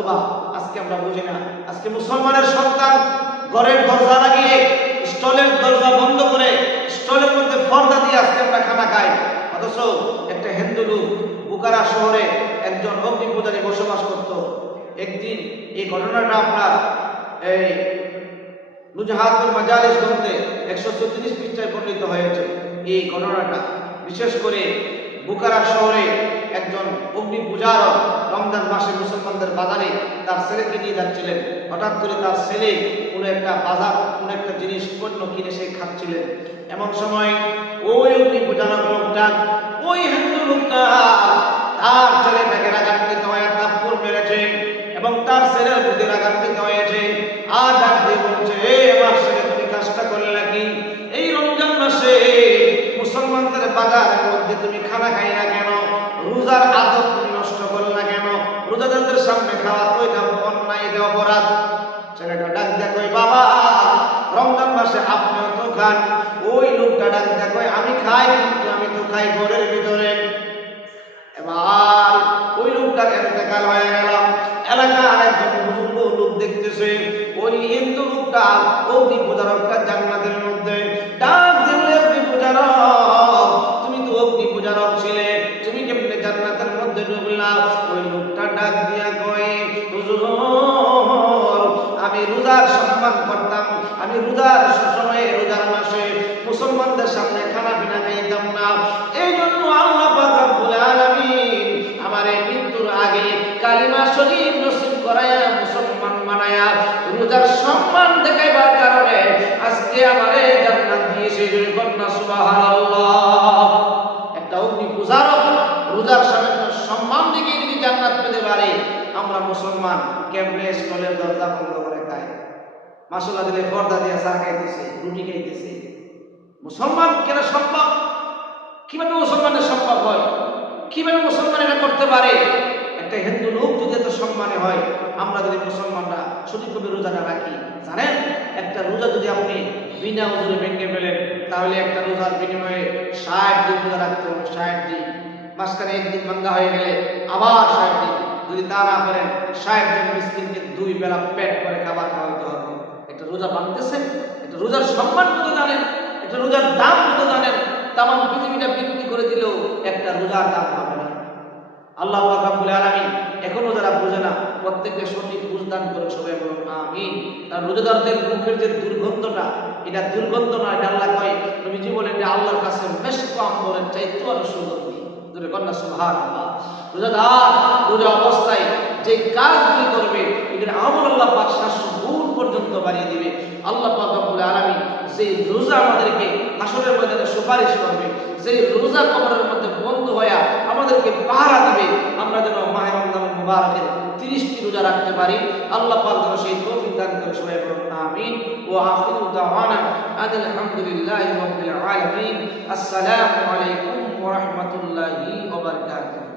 অথবা আজকে আমরা বুঝি না। আজকে মুসলমানের সন্তান ঘরের দরজা লাগিয়ে স্টলের দরজা বন্ধ করে স্টলের মধ্যে পর্দা দিয়ে আজকে আমরা খানা খাই। অথচ একটা হিন্দু লোক বুখারা শহরে একজন অগ্নি পূজারী বসবাস করত। একদিন এই ঘটনাটা আপনার এই নুজহাতুল মাজালিস গ্রন্থে 134 পৃষ্ঠায় বর্ণিত হয়েছে। এই ঘটনাটা বিশেষ করে বুখারা শহরে একজন অগ্নি পূজারক রমজান মাসে মুসলমানদের বাজারে তার ছেলেকে নিয়ে যাচ্ছিলেন। হঠাৎ করে তার ছেলে কোনো একটা বাজার কোনো একটা জিনিস পণ্য কিনে সে খাচ্ছিলেন। এমন সময় ওই অগ্নি পূজারক লোকটা ওই হিন্দু লোকটা তার ছেলেটাকে রাগান্বিত হয়ে থাপ্পড় মেরেছে এবং তার ছেলের প্রতি রাগান্বিত হয়েছে। আর ডাক দিয়ে বলছে, আমার ছেলে তুমি কাজটা করলে নাকি? এই রমজান মাসে মুসলমানদের বাজারের মধ্যে তুমি খানা খাই না কেন? রোজার আদব তুমি নষ্ট করলে না কেন? রোজাদারদের সামনে খাওয়া তো এটা অন্যায়, এটা অপরাধ। ছেলেটা ডাক দিয়ে কই, বাবা রমজান মাসে আপনিও তো খান। ওই লোকটা ডাক দিয়ে কই, আমি খাই, কিন্তু আমি তো খাই ঘরের ভিতরে। এবার ওই লোকটার ইন্তেকাল হয়ে গেল। এলাকার একজন বুজুর্গ লোক দেখতেছে ওই হিন্দু লোকটা অগ্নি পূজারকটা জান্নাতের মধ্যে। ডাক দিলে, অগ্নি পূজারক, তুমি তো অগ্নি পূজারক ছিলে, তুমি কেমনে জান্নাতের মধ্যে ঢুকলা? ওই লোকটা ডাক দিয়া কয়, হুজুর আমি রোজার সম্মান করতাম, আমি রোজার সময়ে রোজার মাসে মুসলমানদের সামনে খানা পিনা খাইতাম না। এই জন্য আল্লাহ পাক রব্বুল আলামিন আমারে মৃত্যুর আগে কালিমা শরীফ নসিব করায়া মুসলমান বানায়া রোজার সম্মান দেখাইবার কারণে আজকে আমারে জান্নাত দিয়েছে। কন্যা সুবহানাল্লাহ। একটা অগ্নি পূজারক রোজার সম্মান দেখে যদি জান্নাত পেতে পারে, আমরা মুসলমান কেমনে স্টলের দরজা বন্ধ করে খাই, মাসালা দিলে পর্দা দিয়ে চা খাইতেছে, রুটি খাইতেছে? মুসলমান কেন সম্ভব? কিভাবে মুসলমানের সম্ভব হয়? কিভাবে মুসলমান এটা করতে পারে? একটা হিন্দু লোক যদি এত সম্মানে হয়, আমরা যদি মুসলমানরা সঠিকভাবে রোজাটা রাখি, জানেন একটা রোজা যদি আপনি বিনা ওজনে ভেঙে ফেলেন, তাহলে একটা রোজার বিনিময়ে 60 দিন রোজা রাখতে হবে। 60 দিন, মাঝখানে একদিন ভাঙ্গা হয়ে গেলে আবার 60 দিন। যদি তা না করেন 60 দিন মিসকিনকে 2 বেলা পেট করে খাবার খাওয়াতে হবে। একটা রোজা ভাঙতেছে, একটা রোজার সম্মান কত জানেন? একটা রোজার দাম কত জানেন? তাম পৃথিবীটা বিক্রি করে দিলেও একটা রোজার দাম হবে না। আল্লাহ পাক রব্বুল আলামিন এখনো যারা বোঝে না, প্রত্যেককে সঠিক বুঝদান করে সবাই বলুন আমিন। কারণ রোজাদারদের মুখের যে দুর্গন্ধটা, এটা দুর্গন্ধ নয়, এটা আল্লাহ কয়, নবীজি বলেন যে আল্লাহর কাছে মেশক আম্বরের চাইতে আরো সুগন্ধি। জোরে কন্যা সুবহানাল্লাহ। রোজাদার রোজা অবস্থায় যে কাজগুলি করবে, এটার আমল আল্লাহ পাক 700 গুণ পর্যন্ত বাড়িয়ে দিবে। আল্লাহ পাক রব্বুল আলামিন সেই রোজা আমাদেরকে হাসরের ময়দানে সুপারিশ করবে, যে রোজা কবরের মধ্যে বন্ধ হয়ে আমাদেরকে পাহারা দিবে। আমরা যেন মাহে রমজান মুবারকের 30টি রোজা রাখতে পারি। আল্লাহ পাক যেন সেই তৌফিক দান করে। সবাই বলুন আমিন। ওয়া আখিরু দাওয়ানা আলহামদুলিল্লাহি রাব্বিল আলামিন। আসসালামু আলাইকুম ওয়া রাহমাতুল্লাহি ওয়া বারাকাতুহু।